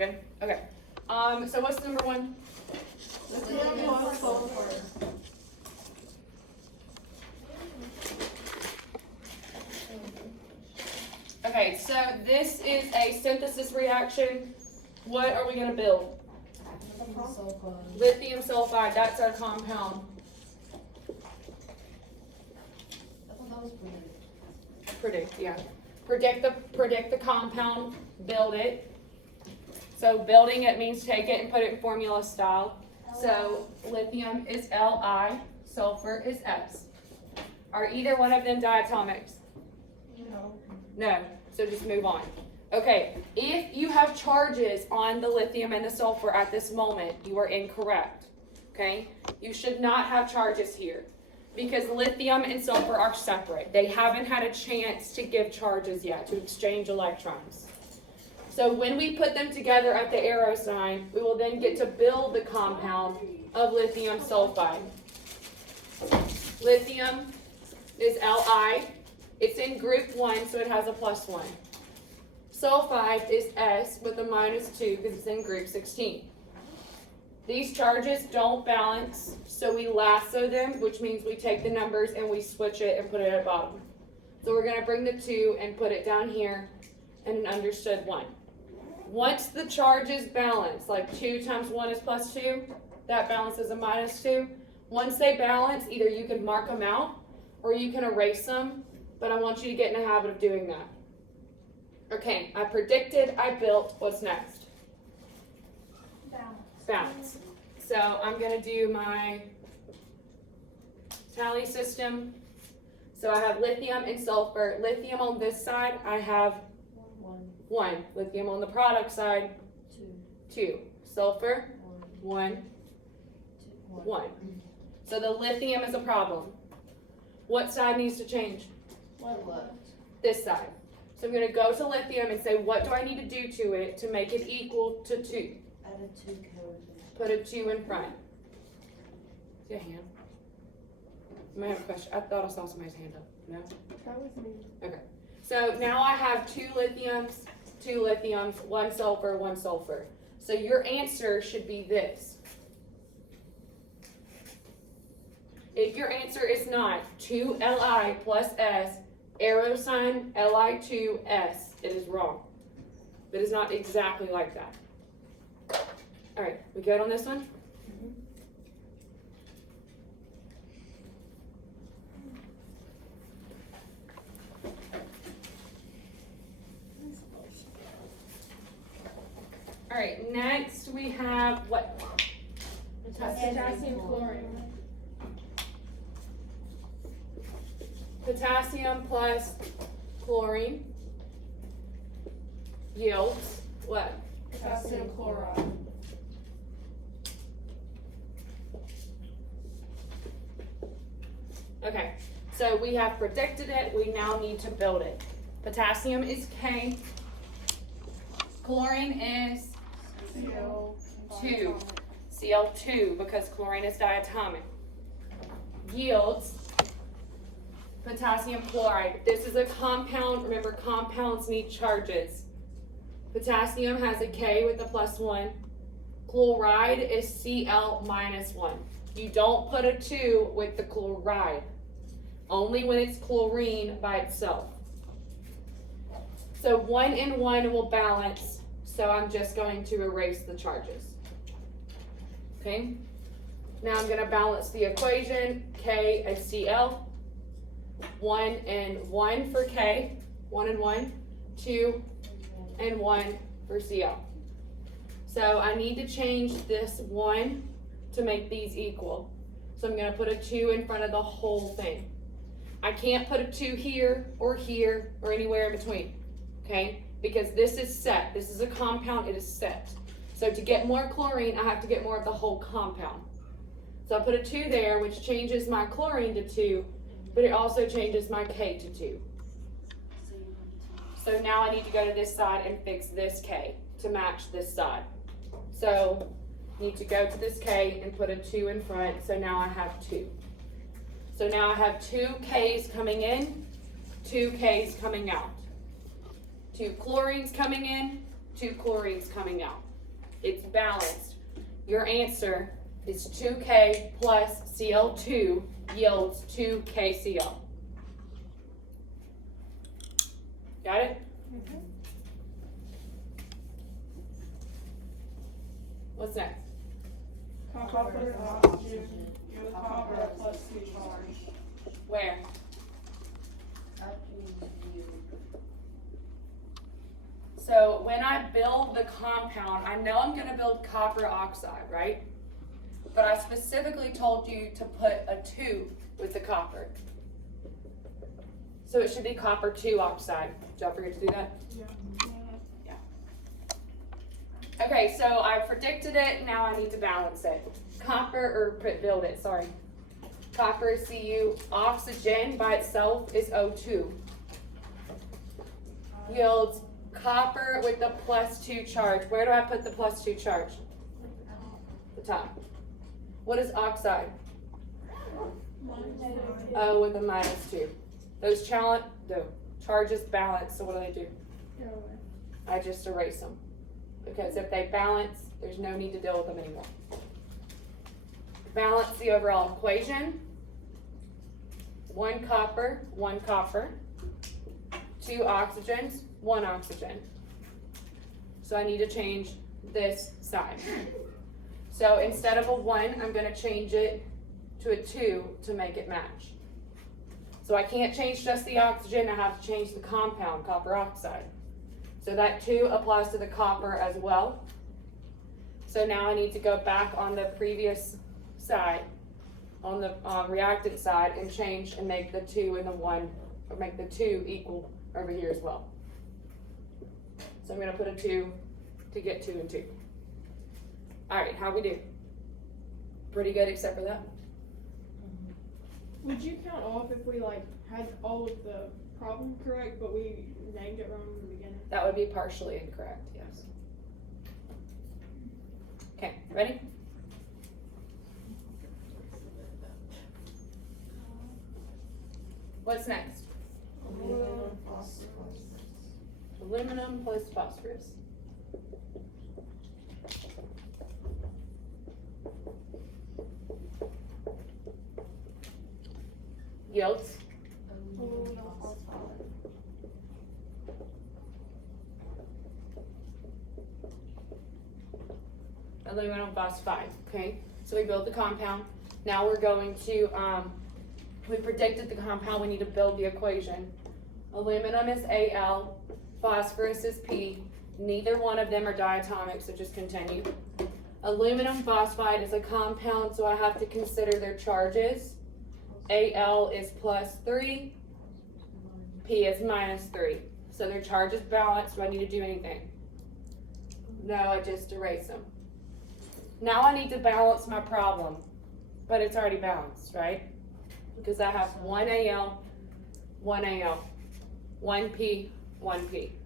Good? Okay. So what's number one? Lithium sulfur. Okay, so this is a synthesis reaction. What are we going to build? Lithium sulfide. That's our compound. Predict, yeah. Predict the compound, build it. So building it means take it and put it in formula style. So lithium is Li, sulfur is S. Are either one of them diatomics? No. No. So just move on. Okay, if you have charges on the lithium and the sulfur at this moment, you are incorrect. Okay? You should not have charges here because lithium and sulfur are separate. They haven't had a chance to give charges yet, to exchange electrons. So when we put them together at the arrow sign, we will then get to build the compound of lithium sulfide. Lithium is Li. It's in group 1, so it has a +1. Sulfide is S with a -2 because it's in group 16. These charges don't balance, so we lasso them, which means we take the numbers and we switch it and put it at the bottom. So we're going to bring the 2 and put it down here and an understood 1. Once the charges balance, like 2 times 1 is +2, that balances a -2. Once they balance, either you can mark them out or you can erase them, but I want you to get in the habit of doing that. Okay, I predicted, I built. What's next? Balance. So I'm going to do my tally system. So I have lithium and sulfur. Lithium on this side, I have 1. Lithium on the product side, 2. Sulfur, 1. 1. So the lithium is a problem. What side needs to change? One left. This side. So I'm going to go to lithium and say, what do I need to do to it to make it equal to 2? Add a 2 code. Put a 2 in front. See a hand? You might have a question. I thought I saw somebody's hand up. No? That was me. Okay. So now I have 2 lithiums, 1 sulfur, 1 sulfur. So your answer should be this. If your answer is not 2 Li plus S, arrow sign Li2S, it is wrong. It is not exactly like that. All right, we good on this one? All right, next we have what? Potassium chlorine. Potassium plus chlorine yields what? Potassium chloride. Okay, so we have predicted it, we now need to build it. Potassium is K, chlorine is CO2. Cl2 because chlorine is diatomic. Yields potassium chloride. This is a compound. Remember, compounds need charges. Potassium has a K with a +1. Chloride is Cl -1. You don't put a 2 with the chloride. Only when it's chlorine by itself. So 1 and 1 will balance. So I'm just going to erase the charges. Okay? Now I'm going to balance the equation. K and Cl. 1 and 1 for K. 1 and 1. 2 and 1 for Cl. So I need to change this 1 to make these equal. So I'm going to put a 2 in front of the whole thing. I can't put a 2 here or anywhere in between. Okay? Because this is set. This is a compound. It is set. So to get more chlorine, I have to get more of the whole compound. So I put a 2 there, which changes my chlorine to 2, but it also changes my K to 2. So now I need to go to this side and fix this K to match this side. So I need to go to this K and put a 2 in front. So now I have 2. So now I have 2 Ks coming in, 2 Ks coming out. 2 chlorines coming in, 2 chlorines coming out. it's balanced. Your answer is 2K plus Cl2 yields 2KCl. Got it? What's next? Copper and oxygen with copper at +2 charge. Where? So when I build the compound, I know I'm gonna build copper oxide, right? But I specifically told you to put a 2 with the copper. So it should be copper 2 oxide. Did y'all forget to do that? Yeah. Okay, so I predicted it, now I need to balance it. Build it, sorry. Copper is Cu, oxygen by itself is O2. Yields copper with the +2 charge. Where do I put the +2 charge? The top. What is oxide? O with a -2. Those charges balance, so what do? I just erase them. Because if they balance, there's no need to deal with them anymore. Balance the overall equation. 1 copper, 1 copper. 2 oxygens, 1 oxygen. So I need to change this side. So instead of a 1, I'm going to change it to a 2 to make it match. So I can't change just the oxygen, I have to change the compound, copper oxide. So that 2 applies to the copper as well. So now I need to go back on the previous side, on the reactant side, and change and make the 2 and the 1, or make the 2 equal over here as well. So I'm going to put a 2 to get 2 and 2. All right, how we do? Pretty good except for that. Would you count off if we had all of the problem correct, but we named it wrong in the beginning? That would be partially incorrect, yes. Okay, ready? What's next? Aluminum plus phosphorus. Yields? Aluminum phosphide, okay? So we built the compound. Now we're going to, we predicted the compound, we need to build the equation. Aluminum is Al, phosphorus is P. Neither one of them are diatomic, so just continue. Aluminum phosphide is a compound, so I have to consider their charges. Al is +3, P is -3. So their charge is balanced. Do I need to do anything? No, I just erase them. Now I need to balance my problem, but it's already balanced, right? Because I have 1 Al, 1 Al, 1 P, 1 P.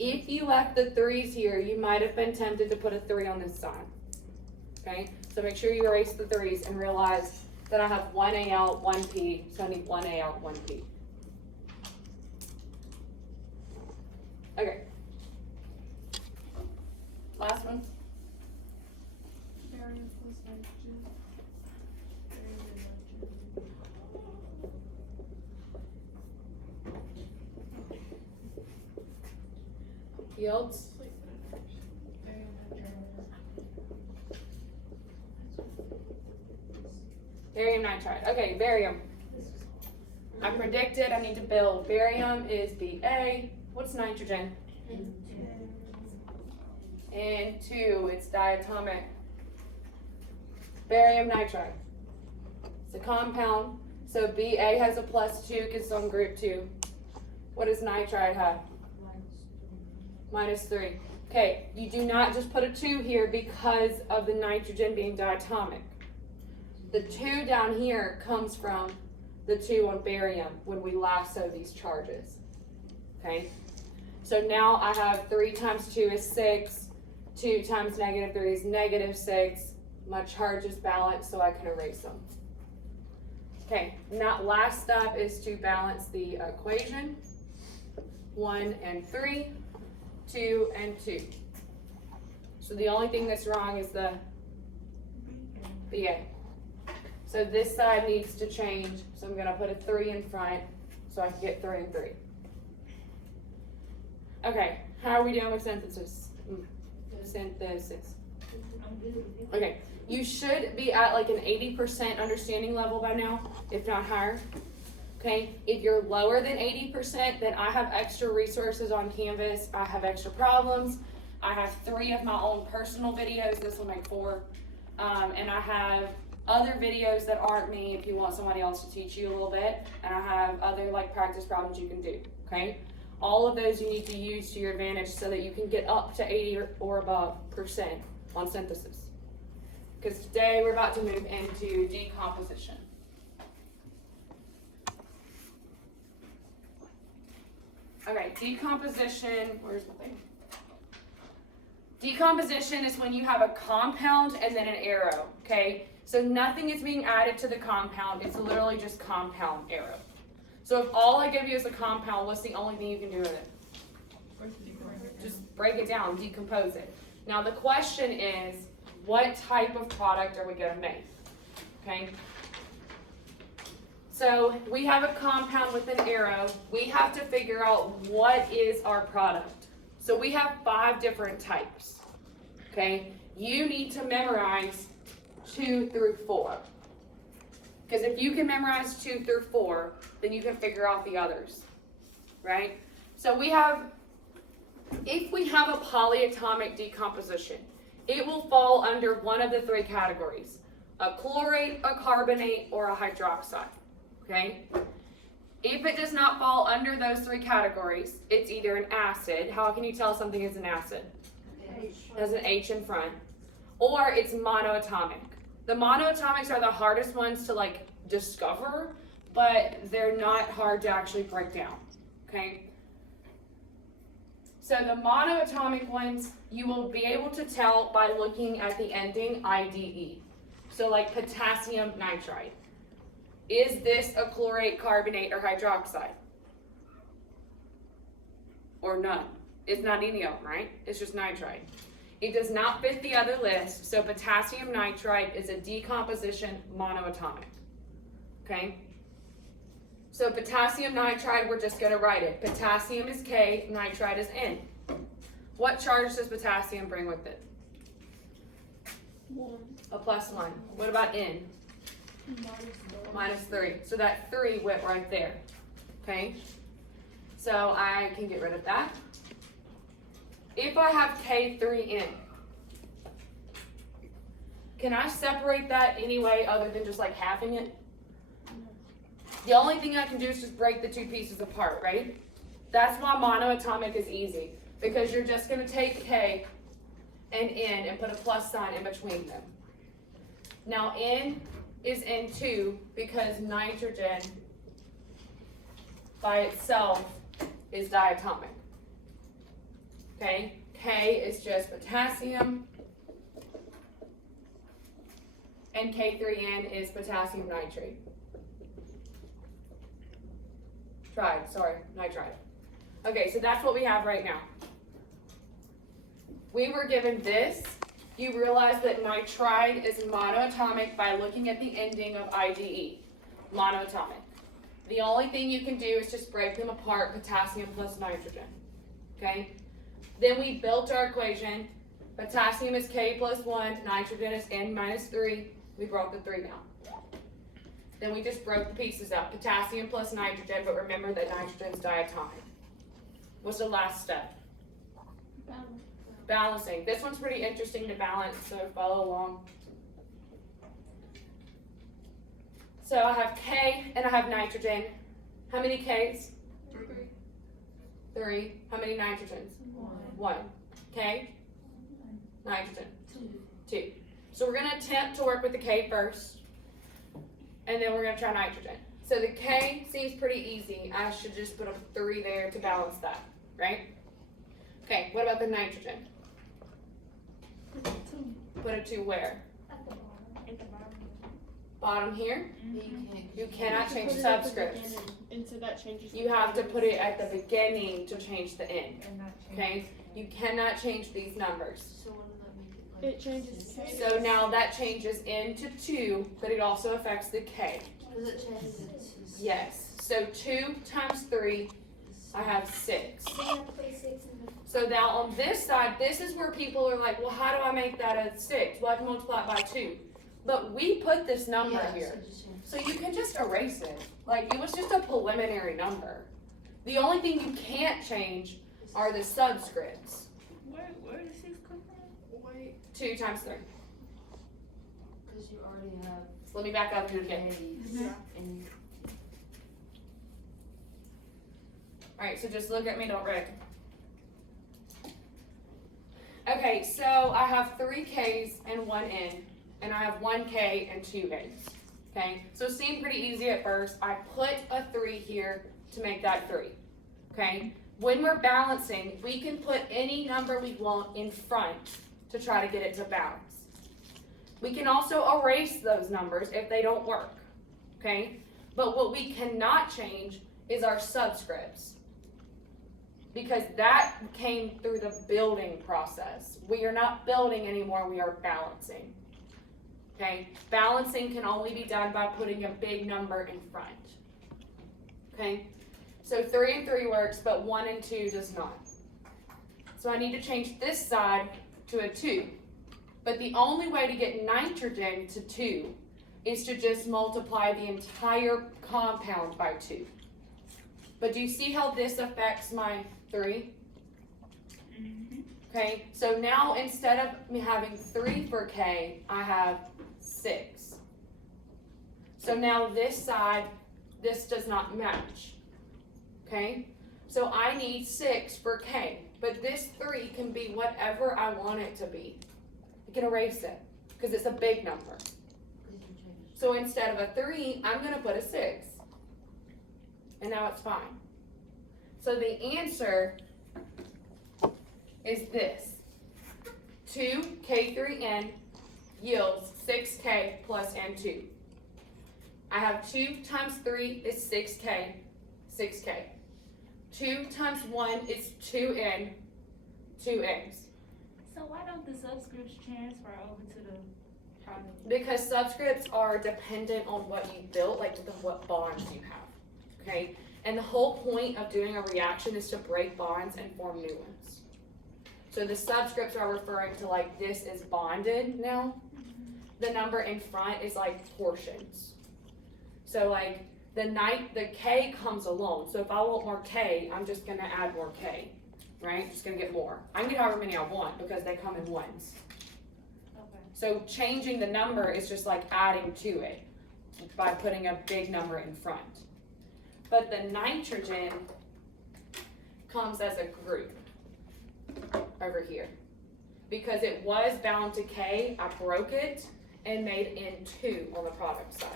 If you left the 3's here, you might have been tempted to put a 3 on this side, okay? So make sure you erase the 3's and realize that I have 1 Al, 1 P, so I need 1 Al, 1 P. Okay. Last one. Barium plus nitrogen. Yields? Barium nitride. Okay, barium. I predicted I need to build. Barium is Ba. What's nitrogen? N2. It's diatomic. Barium nitride. It's a compound. So Ba has a +2 because it's on group 2. What does nitride have? -3. Okay, you do not just put a 2 here because of the nitrogen being diatomic. The 2 down here comes from the 2 on barium when we lasso these charges. Okay, so now I have 3 times 2 is 6. 2 times -3 is -6. My charge is balanced, so I can erase them. Okay, now last step is to balance the equation. 1 and 3, 2 and 2. So the only thing that's wrong is the A. So this side needs to change. So I'm gonna put a 3 in front so I can get 3 and 3. Okay, how are we doing with synthesis? Synthesis. Okay, you should be at like an 80% understanding level by now, if not higher. Okay, if you're lower than 80%, then I have extra resources on Canvas. I have extra problems. I have 3 of my own personal videos. This will make 4. And I have other videos that aren't me if you want somebody else to teach you a little bit. And I have other like practice problems you can do, okay? All of those you need to use to your advantage so that you can get up to 80 or above % on synthesis. Because today we're about to move into decomposition. Okay, decomposition, where's the thing? Decomposition is when you have a compound and then an arrow, okay? So nothing is being added to the compound, it's literally just compound arrow. So if all I give you is a compound, what's the only thing you can do with it? Just break it down, decompose it. Now the question is, what type of product are we gonna make, okay? So we have a compound with an arrow. We have to figure out what is our product. So we have 5 different types, okay? You need to memorize 2 through 4. Because if you can memorize 2 through 4, then you can figure out the others, right? So we have, if we have a polyatomic decomposition, it will fall under one of the 3 categories: a chlorate, a carbonate, or a hydroxide. Okay? If it does not fall under those 3 categories, it's either an acid. How can you tell something is an acid? It has an H in front. Or it's monoatomic. The monoatomics are the hardest ones to like discover, but they're not hard to actually break down. Okay? So the monoatomic ones, you will be able to tell by looking at the ending IDE. So like potassium nitride. Is this a chlorate, carbonate, or hydroxide? Or none? It's not any of them, right? It's just nitride. It does not fit the other list, so potassium nitride is a decomposition monoatomic. Okay? So potassium nitride, we're just going to write it. Potassium is K, nitride is N. What charge does potassium bring with it? 1. A +1. What about N? -3. So that 3 went right there. Okay? So I can get rid of that. If I have K3N, can I separate that any way other than just like halving it? The only thing I can do is just break the 2 pieces apart, right? That's why monoatomic is easy, because you're just going to take K and N and put a plus sign in between them. Now N is N2 because nitrogen by itself is diatomic. Okay, K is just potassium, and K3N is potassium nitrate. Nitride. Okay, so that's what we have right now. We were given this. You realize that nitride is monoatomic by looking at the ending of IDE, monoatomic. The only thing you can do is just break them apart, potassium plus nitrogen, okay? Then we built our equation. Potassium is K plus 1, nitrogen is N minus 3. We brought the 3 down. Then we just broke the pieces up. Potassium plus nitrogen, but remember that nitrogen is diatomic. What's the last step? Balancing. This one's pretty interesting to balance, so follow along. So I have K and I have nitrogen. How many Ks? 3. How many nitrogens? 1. K? Nitrogen? 2. So we're going to attempt to work with the K first, and then we're going to try nitrogen. So the K seems pretty easy. I should just put a 3 there to balance that, right? Okay, what about the nitrogen? Put a 2 where? Bottom here? You cannot change subscripts. And so that changes. You have to put it at the beginning to change the end. Okay? You cannot change these numbers. It changes K. So now that changes into 2, but it also affects the K. Does it change it to 6? Yes. So 2 times 3, I have 6. So you have to put 6 in the. So now on this side, this is where people are like, well, how do I make that a 6? Well, I can multiply it by 2. But we put this number here. So you can just erase it. Like, it was just a preliminary number. The only thing you can't change are the subscripts. Where does 6 come from? Wait. 2 times 3. Because you already have So let me back up here again. Yeah. and Alright, so just look at me, don't wreck. Okay, so I have 3 K's and 1 N, and I have 1 K and 2 N's. Okay, so it seemed pretty easy at first. I put a 3 here to make that 3. Okay, when we're balancing, we can put any number we want in front to try to get it to balance. We can also erase those numbers if they don't work. Okay, but what we cannot change is our subscripts, because that came through the building process. We are not building anymore, we are balancing. Okay, balancing can only be done by putting a big number in front. Okay, so 3 and 3 works, but 1 and 2 does not. So I need to change this side to a 2. But the only way to get nitrogen to 2 is to just multiply the entire compound by 2. But do you see how this affects my 3? Okay, so now instead of me having 3 for K, I have 6. So now this side, this does not match. Okay, so I need 6 for K, but this 3 can be whatever I want it to be. I can erase it because it's a big number. So instead of a 3, I'm going to put a 6. And now it's fine. So the answer is this. 2K3N yields 6K plus N2. I have 2 times 3 is 6K, 6K. 2 times 1 is 2N, 2N's. So why don't the subscripts transfer over to the product? Because subscripts are dependent on what you built, like what bonds you have, okay? And the whole point of doing a reaction is to break bonds and form new ones. So the subscripts are referring to like this is bonded now. The number in front is like portions. So like the K comes alone. So if I want more K, I'm just gonna add more K, right? Just gonna get more. I can get however many I want because they come in ones. Okay. So changing the number is just like adding to it by putting a big number in front. But the nitrogen comes as a group over here. Because it was bound to K, I broke it and made N2 on the product side.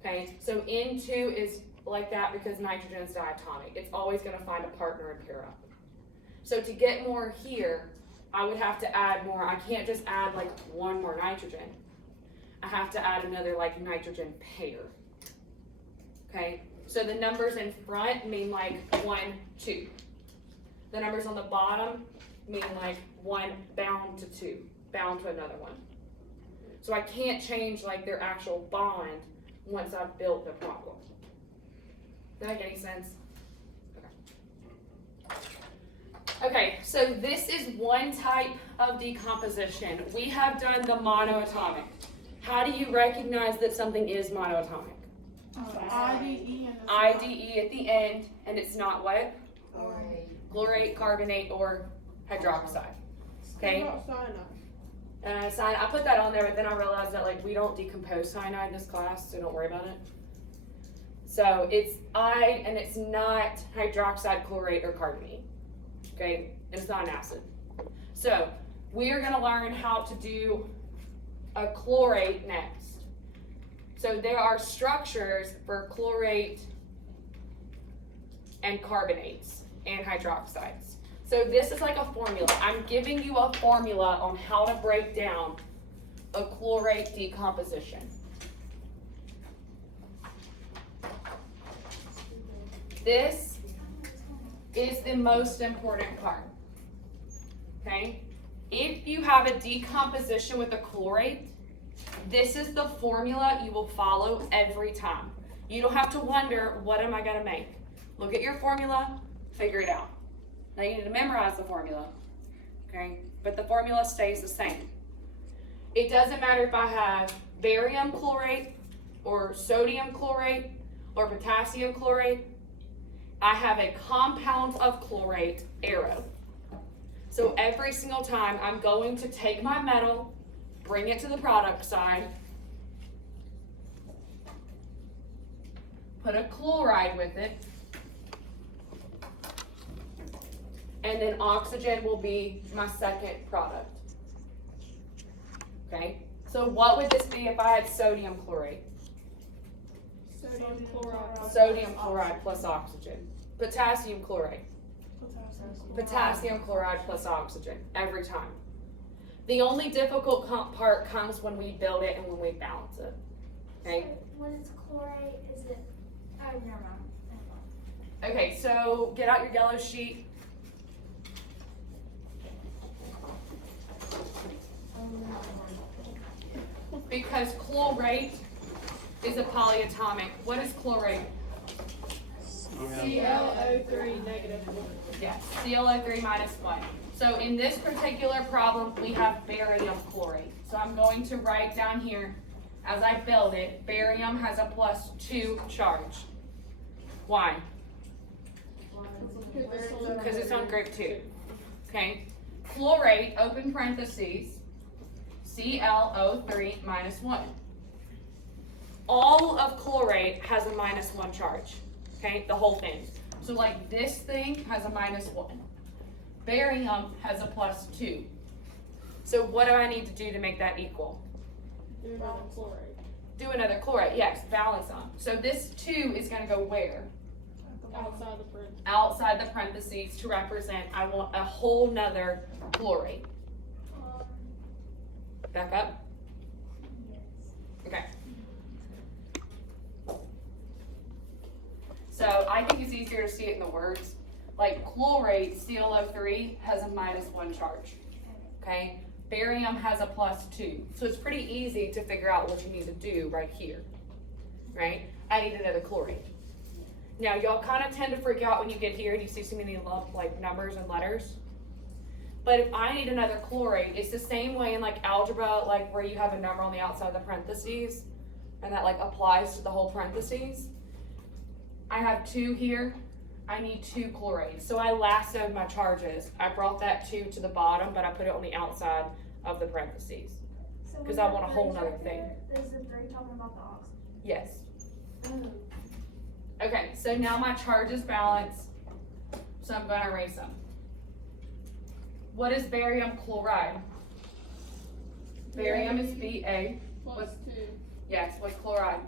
Okay, so N2 is like that because nitrogen is diatomic. It's always going to find a partner and pair up. So to get more here, I would have to add more. I can't just add like one more nitrogen. I have to add another like nitrogen pair. Okay, so the numbers in front mean like 1, 2. The numbers on the bottom mean like 1 bound to 2, bound to another one. So I can't change like their actual bond once I've built the problem. Does that make any sense? Okay, so this is one type of decomposition. We have done the monoatomic. How do you recognize that something is monoatomic? IDE and IDE at the end, and it's not what? Chlorate. Chlorate, carbonate, or hydroxide. Okay? What about cyanide? Cyanide, I put that on there, but then I realized that like we don't decompose cyanide in this class, so don't worry about it. So it's I, and it's not hydroxide, chlorate, or carbonate. Okay, and it's not an acid. So we are going to learn how to do a chlorate next. So there are structures for chlorate and carbonates and hydroxides. So this is like a formula. I'm giving you a formula on how to break down a chlorate decomposition. This is the most important part. Okay? If you have a decomposition with a chlorate, this is the formula you will follow every time. You don't have to wonder, what am I gonna make? Look at your formula, figure it out. Now you need to memorize the formula, okay? But the formula stays the same. It doesn't matter if I have barium chlorate or sodium chlorate or potassium chlorate. I have a compound of chlorate arrow. So every single time I'm going to take my metal, bring it to the product side, put a chloride with it, and then oxygen will be my second product. Okay, so what would this be if I had sodium chlorate? Sodium chloride. Sodium chloride plus oxygen. Potassium chloride. Potassium chloride plus oxygen, every time. The only difficult part comes when we build it and when we balance it. Okay? So when it's chlorate, is it? Oh, never mind. Okay, so get out your yellow sheet. Because chlorate is a polyatomic. What is chlorate? ClO3 negative 1. Yes, ClO3 minus 1. So in this particular problem, we have barium chlorate. So I'm going to write down here, as I build it, barium has a +2 charge. Why? Because it's on group 2. Okay. Chlorate, open parentheses, ClO3 minus 1. All of chlorate has a -1 charge. Okay, the whole thing. So like this thing has a -1. Barium has a +2. So what do I need to do to make that equal? Do another chlorate. Do another chlorate, yes, balance them. So this 2 is gonna go where? Outside the print. Outside the parentheses to represent, I want a whole nother chlorate. Back up? Okay. So I think it's easier to see it in the words. Like chlorate, ClO3 has a -1 charge. Okay? Barium has a +2. So it's pretty easy to figure out what you need to do right here. Right? I need another chlorate. Now y'all kind of tend to freak out when you get here and you see so many like numbers and letters. But if I need another chlorate, it's the same way in like algebra, like where you have a number on the outside of the parentheses, and that like applies to the whole parentheses. I have 2 here, I need 2 chlorates. So I lassoed my charges. I brought that 2 to the bottom, but I put it on the outside of the parentheses. So 'Cause when I that want a whole three's nother right thing. there, Is the 3 talking about the oxygen? Yes. Oh. Okay, so now my charges balance, so I'm gonna erase them. What is barium chloride? Barium is Ba. +2. Yes, what's chloride?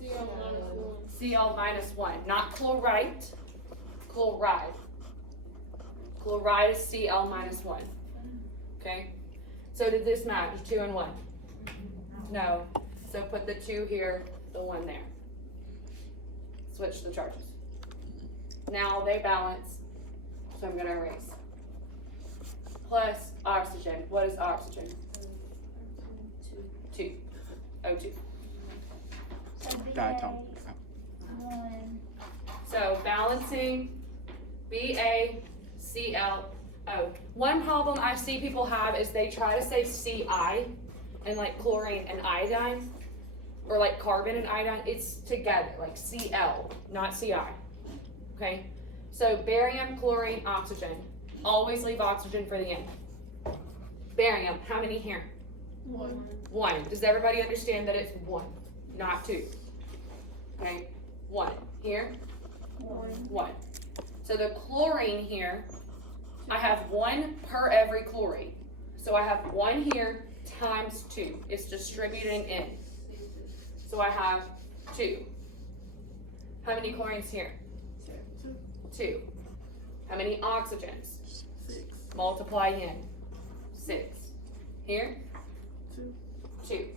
Cl minus 1. Cl minus 1, not chlorite, chloride. Chloride is Cl minus 1. Okay? So did this match, 2 and 1? No. So put the 2 here, the 1 there. Switch the charges. Now they balance, so I'm going to erase. Plus oxygen. What is oxygen? 2. O2. So Diatomic. BA1. So balancing BaClO. One problem I see people have is they try to say Ci and like chlorine and iodine, or like carbon and iodine. It's together, like Cl, not Ci. Okay? So barium, chlorine, oxygen. Always leave oxygen for the end. Barium, how many here? 1. 1. Does everybody understand that it's 1, not 2? Okay? 1. Here? 1. So the chlorine here, I have 1 per every chlorine. So I have 1 here times 2. It's distributing in. So I have 2. How many chlorines here? 2. How many oxygens? 6. Multiply in. 6. Here? 2.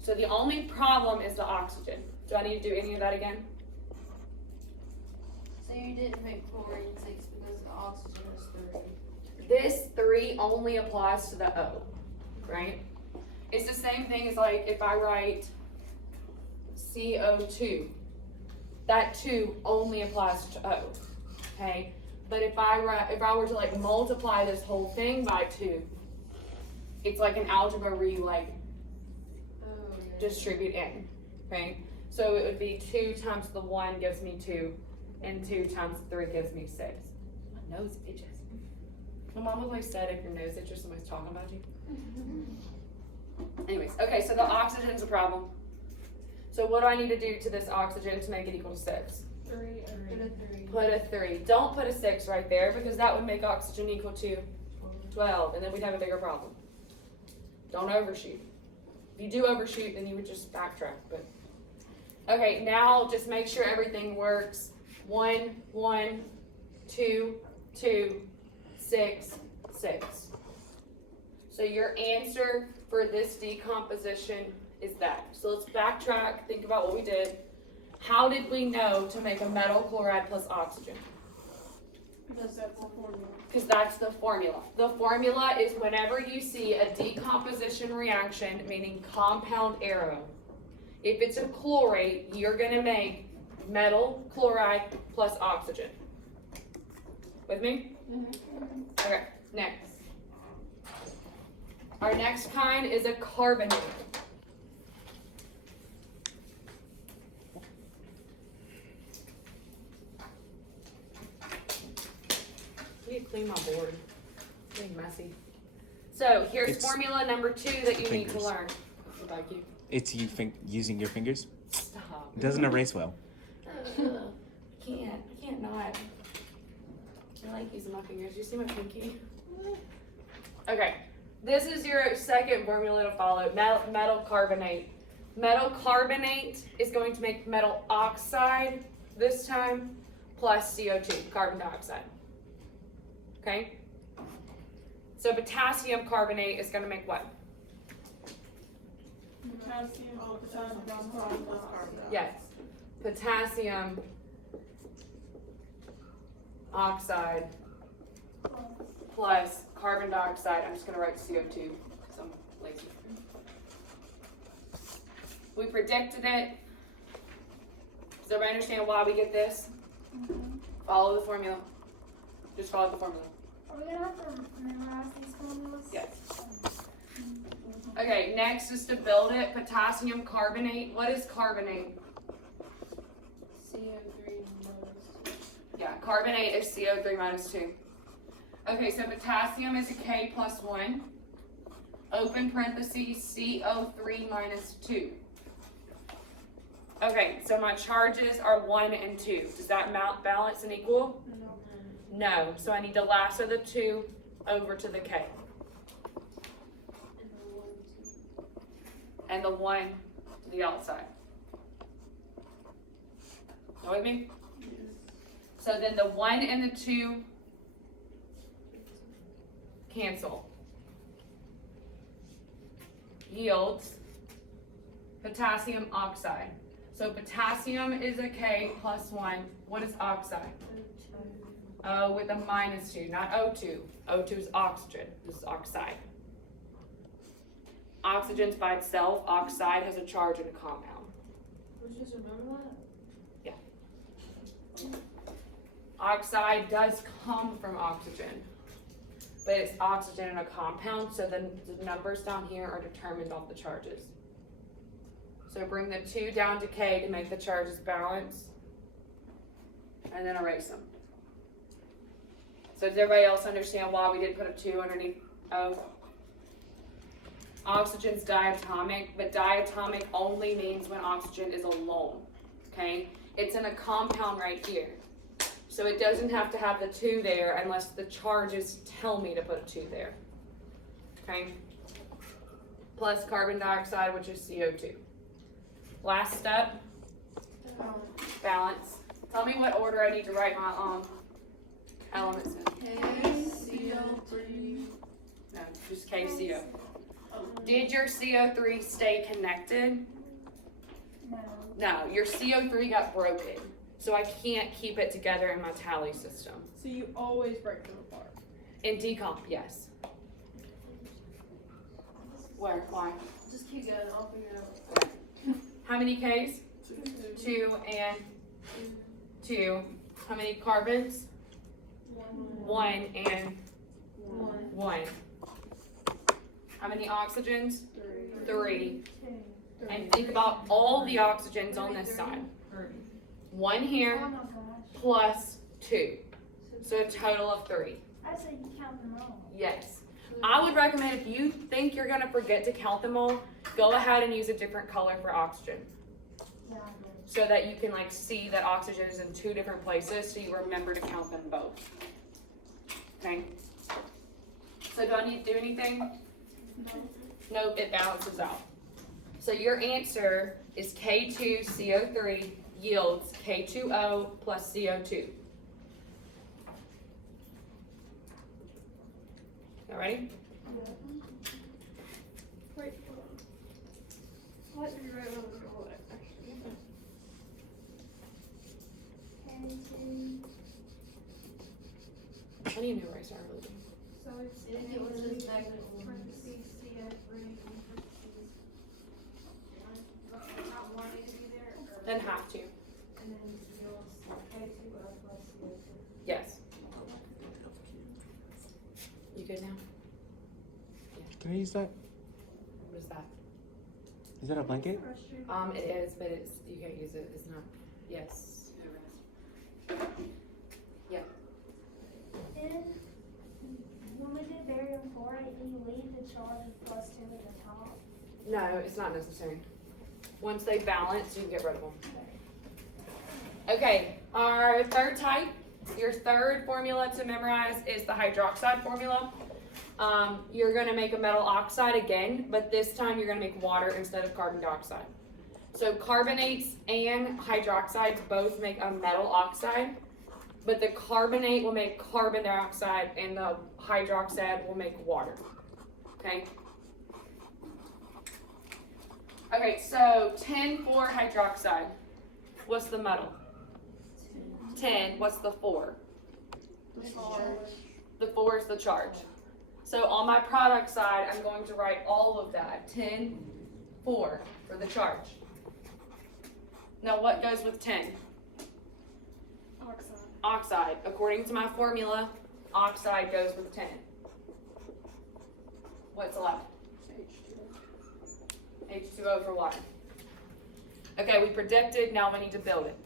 So the only problem is the oxygen. Do I need to do any of that again? So you didn't make chlorine 6 because the oxygen is 3. this 3 only applies to the O, right? It's the same thing as like if I write CO2, that 2 only applies to O, okay? But if I were to like multiply this whole thing by 2, it's like an algebra where you like distribute in, okay? So it would be 2 times the 1 gives me 2, and 2 times 3 gives me 6. My nose itches. My mom always said if your nose itches, somebody's talking about you. Anyways, okay, so the oxygen's a problem. So what do I need to do to this oxygen to make it equal to 6? 3. Put a 3. Put a 3. Don't put a 6 right there because that would make oxygen equal to 12, and then we'd have a bigger problem. Don't overshoot. If you do overshoot, then you would just backtrack. But okay, now just make sure everything works. 1, 1, 2, 2, 6, 6. So your answer for this decomposition is that. So let's backtrack, think about what we did. How did we know to make a metal chloride plus oxygen? Because that's the formula. Because that's the formula. The formula is whenever you see a decomposition reaction, meaning compound arrow, if it's a chlorate, you're going to make metal chloride plus oxygen. With me? Okay, next. Our next kind is a carbonate. I need to clean my board. It's getting messy. So here's It's formula number 2 that you need to fingers. learn. Thank you. It's using your fingers. Stop. It doesn't erase well. I can't not. I like using my fingers. You see my pinky? Okay, this is your second formula to follow, metal carbonate. Metal carbonate is going to make metal oxide this time plus CO2, carbon dioxide. Okay? So potassium carbonate is going to make what? Potassium oxide plus carbon dioxide. Yes. Potassium oxide plus carbon dioxide. I'm just going to write CO2 because I'm lazy. We predicted it. Does everybody understand why we get this? Follow the formula. Just follow the formula. Are we gonna have to memorize these formulas? Yes. Okay, next is to build it. Potassium carbonate. What is carbonate? CO3 minus. Yeah, carbonate is CO3 minus 2. Okay, so potassium is a K plus 1. Open parentheses, CO3 minus 2. Okay, so my charges are 1 and 2. Does that balance and equal? No, so I need to lasso the 2 over to the K. And the 1 to the outside. You with me? So then the 1 and the 2 cancel. Yields potassium oxide. So potassium is a K plus 1. What is oxide? O with a minus 2, not O2. O2 is oxygen. This is oxide. Oxygen's by itself. Oxide has a charge in a compound. Let's just remember that. Oxide does come from oxygen, but it's oxygen in a compound, so then the numbers down here are determined off the charges. So bring the 2 down to K to make the charges balance, and then erase them. So does everybody else understand why we did put a 2 underneath O? Oxygen's diatomic, but diatomic only means when oxygen is alone, okay? It's in a compound right here. So it doesn't have to have the 2 there unless the charges tell me to put a 2 there, okay? Plus carbon dioxide, which is CO2. Last step, balance. Tell me what order I need to write my elements in. CO3. No, just KCO. Did your CO3 stay connected? No. No, your CO3 got broken. So I can't keep it together in my tally system. So you always break them apart. In decomp, yes. Where? Why? Just keep going, I'll figure it out. How many Ks? 2 and 2. How many carbons? 1 and 1. How many oxygens? 3. And think about all the oxygens on this side. 1 here Oh my gosh. plus 2. So a total of 3. I said you count them all. Yes. I would recommend if you think you're going to forget to count them all, go ahead and use a different color for oxygen. Yeah, I did. So that you can like see that oxygen is in 2 different places so you remember to count them both. Okay? So do I need to do anything? Nope, it balances out. So your answer is K2CO3 yields K2O plus CO2. All ready? Wait, hold on. What did you write on the roll actually? I need a new eraser. I really do. So it's, if it was just negative parentheses, CO3, parentheses. Not wanting to be there, or? Then have to. And then yields K2O plus CO2. Yes. You good now? Can I use that? What is that? Is that a blanket? It is, but it's you can't use it. It's not. Yes. Yeah. And when we did barium chloride, do you leave the charge of +2 at the top? No, it's not necessary. Once they balance, you can get rid of them. Okay, our third type, your third formula to memorize is the hydroxide formula. You're going to make a metal oxide again, but this time you're going to make water instead of carbon dioxide. So carbonates and hydroxides both make a metal oxide, but the carbonate will make carbon dioxide and the hydroxide will make water. Okay? Okay, so 10 for hydroxide. What's the metal? 10. What's the 4? The charge. The 4 is the charge. So on my product side, I'm going to write all of that. 10, 4 for the charge. Now what goes with 10? Oxide. Oxide. According to my formula, oxide goes with 10. What's left? H2O for water. Okay, we predicted, now we need to build it.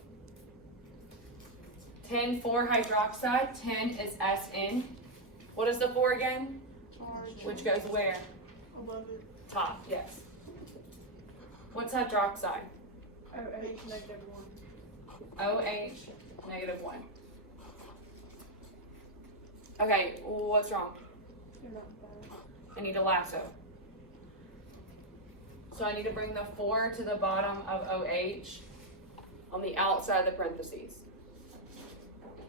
10 for hydroxide, 10 is SN. What is the 4 again? Charge. Which goes where? 11. Top, yes. What's hydroxide? OH -1. OH -1. Okay, what's wrong? You're not bad. I need a lasso. So I need to bring the 4 to the bottom of OH on the outside of the parentheses.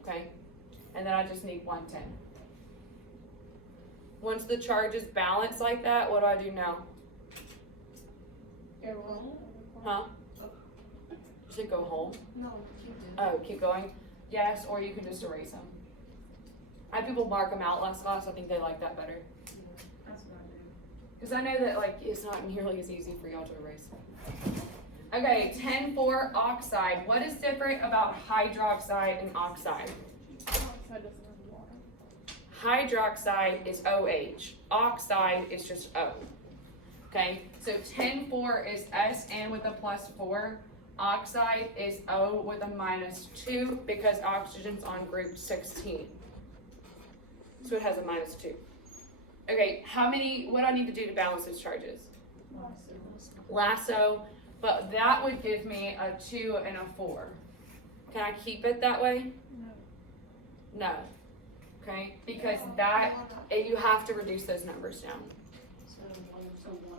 Okay? And then I just need 110. Once the charge is balanced like that, what do I do now? Go home. Huh? You should go home. No, keep doing. Oh, keep going? Yes, or you can just erase them. I had people mark them out last class. I think they like that better. That's what I do. Because I know that like it's not nearly as easy for y'all to erase. Okay, 10 for oxide. What is different about hydroxide and oxide? Oxide doesn't have water. Hydroxide is OH. Oxide is just O. Okay, so 10 for is SN with a +4. Oxide is O with a -2 because oxygen's on group 16. So it has a -2. Okay, what do I need to do to balance those charges? Lasso, but that would give me a 2 and a 4. Can I keep it that way? No. No. Okay, because you have to reduce those numbers down. So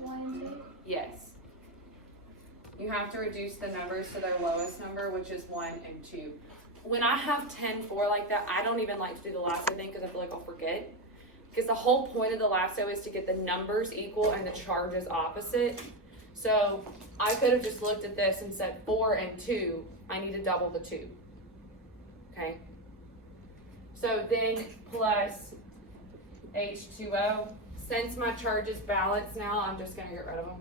1 and 2. Yes. You have to reduce the numbers to their lowest number, which is 1 and 2. When I have 10, 4 like that, I don't even like to do the lasso thing because I feel like I'll forget. Because the whole point of the lasso is to get the numbers equal and the charges opposite. So I could have just looked at this and said 4 and 2, I need to double the 2. Okay? So then plus H2O. Since my charge is balanced now, I'm just gonna get rid of them.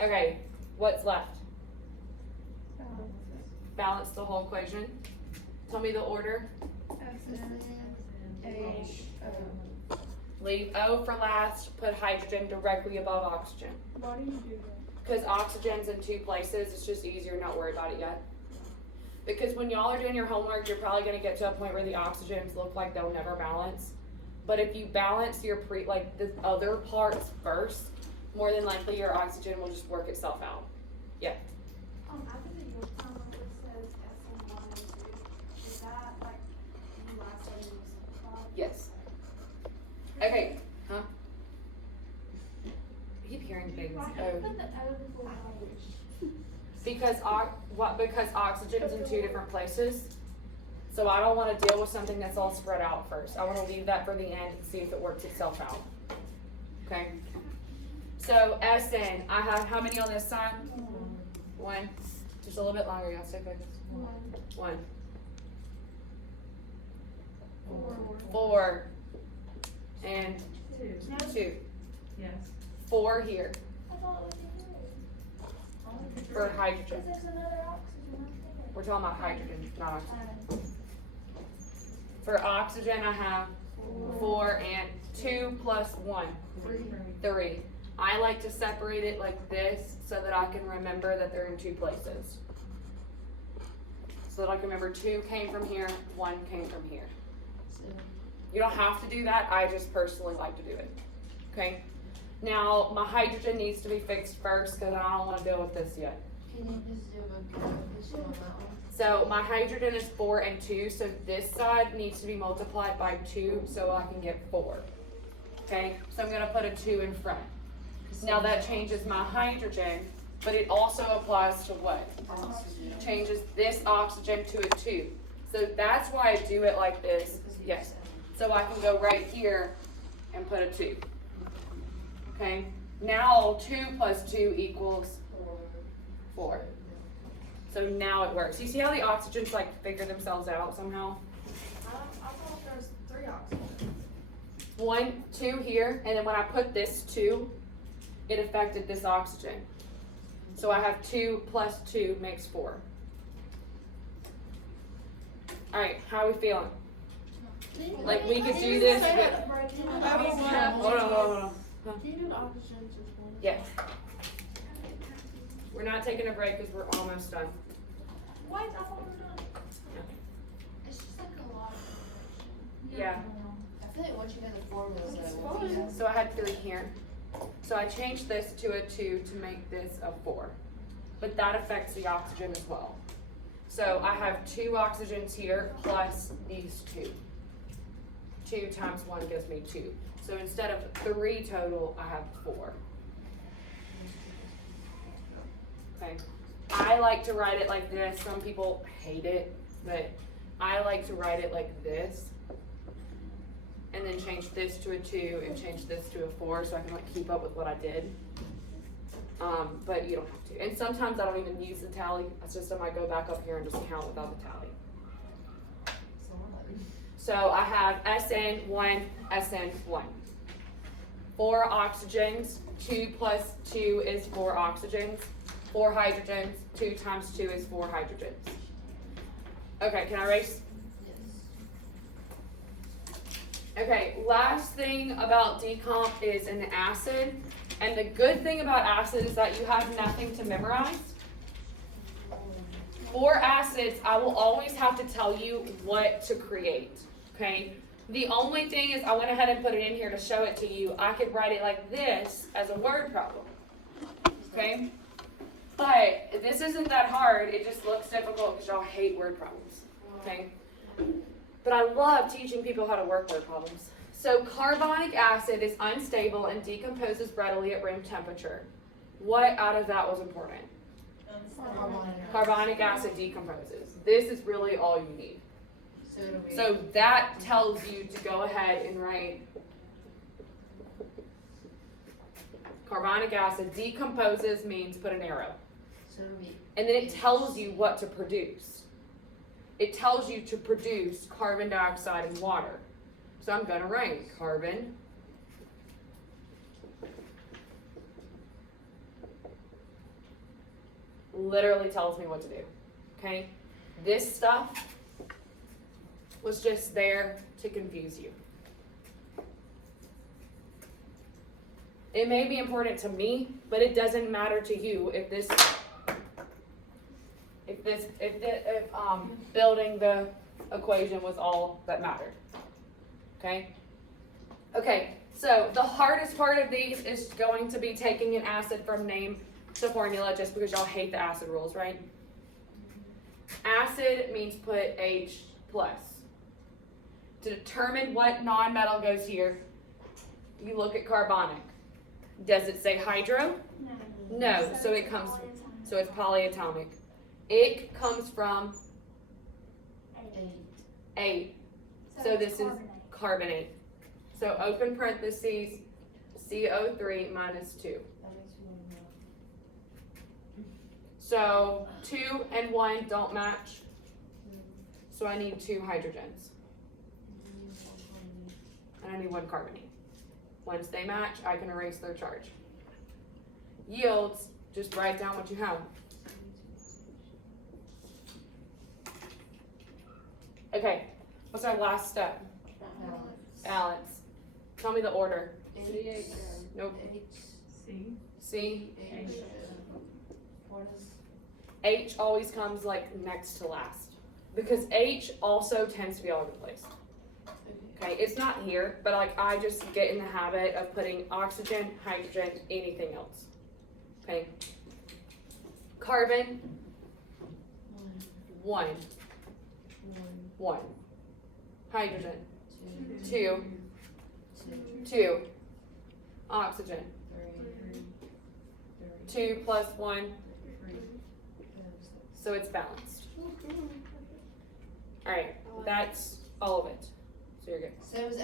Okay, what's left? Balance the whole equation. Tell me the order. Leave O for last, put hydrogen directly above oxygen. Why do you do that? Because oxygen's in two places, it's just easier not worry about it yet. Because when y'all are doing your homework, you're probably gonna get to a point where the oxygens look like they'll never balance. But if you balance your the other parts first, more than likely your oxygen will just work itself out. Yeah. I think that your time where it says SN1 and 2, is that like you last time you simplified? Yes. Okay. Huh? I keep hearing things. Why Oh. did you put the O before the Because oxygen's in two different places. So I don't want to deal with something that's all spread out first. I want to leave that for the end and see if it works itself out. Okay. So SN, I have how many on this side? One. Just a little bit longer, y'all stay focused. One. 4. And 2. Yes. 4 here I thought it was 3. for hydrogen. Because there's another oxygen up there. We're talking about hydrogen, not oxygen. For oxygen, I have 4 and 2 plus 1. 3. I like to separate it like this so that I can remember that they're in two places. So that I can remember 2 came from here, 1 came from here. You don't have to do that, I just personally like to do it. Okay? Now, my hydrogen needs to be fixed first because I don't want to deal with this yet. Can you just do a coefficient on that one? So my hydrogen is 4 and 2, so this side needs to be multiplied by 2 so I can get 4. Okay, so I'm gonna put a 2 in front. Now that changes my hydrogen, but it also applies to what? Oxygen. Changes this oxygen to a 2. So that's why I do it like this, yes. So I can go right here and put a 2. Okay, now 2 plus 2 equals 4. So now it works. You see how the oxygens like figure themselves out somehow? I thought there was 3 oxygen. 1, 2 here, and then when I put this 2, it affected this oxygen. So I have 2 plus 2 makes 4. Alright, how are we feeling? Like we could do this with... Hold on. Yes. We're not taking a break because we're almost done. What? I thought we were done. It's just like a lot of information. Yeah. I feel like once you know the formulas, though, it will be easy. So I had 3 here. So I changed this to a 2 to make this a 4. But that affects the oxygen as well. So I have 2 oxygens here plus these 2. 2 times 1 gives me 2. So instead of 3 total, I have 4. Okay. I like to write it like this. Some people hate it, but I like to write it like this. And then change this to a 2 and change this to a 4 so I can like keep up with what I did. But you don't have to. And sometimes I don't even use the tally. It's just I might go back up here and just count without the tally. So I have SN1, SN1. 4 oxygens, 2 plus 2 is 4 oxygens. 4 hydrogens, 2 times 2 is 4 hydrogens. Okay, can I erase? Okay, last thing about decomp is an acid. And the good thing about acid is that you have nothing to memorize. For acids, I will always have to tell you what to create, okay? The only thing is I went ahead and put it in here to show it to you. I could write it like this as a word problem, okay? But this isn't that hard. It just looks difficult because y'all hate word problems, okay? But I love teaching people how to work word problems. So carbonic acid is unstable and decomposes readily at room temperature. What out of that was important? Carbonic acid decomposes. This is really all you need. So that tells you to go ahead and write carbonic acid decomposes means put an arrow. And then it tells you what to produce. It tells you to produce carbon dioxide and water. So I'm gonna write carbon. Literally tells me what to do, okay? This stuff was just there to confuse you. It may be important to me, but it doesn't matter to you if building the equation was all that mattered. Okay? Okay, so the hardest part of these is going to be taking an acid from name to formula, just because y'all hate the acid rules, right? Acid means put H plus. To determine what non-metal goes here, you look at carbonic. Does it say hydro? No, so it comes, so it's polyatomic. It comes from 8. So this is carbonate. So open parentheses, CO3 minus 2. So 2 and 1 don't match. So I need 2 hydrogens. And I need 1 carbonate. Once they match, I can erase their charge. Yields, just write down what you have. Okay, what's our last step? Balance. Tell me the order. Nope. C. H always comes like next to last. Because H also tends to be all over the place. Okay, it's not here, but like I just get in the habit of putting oxygen, hydrogen, anything else. Okay. Carbon. 1. 1. Hydrogen. 2. 2. Oxygen. 2 plus 1. So it's balanced. Alright, that's all of it. So you're good. So it was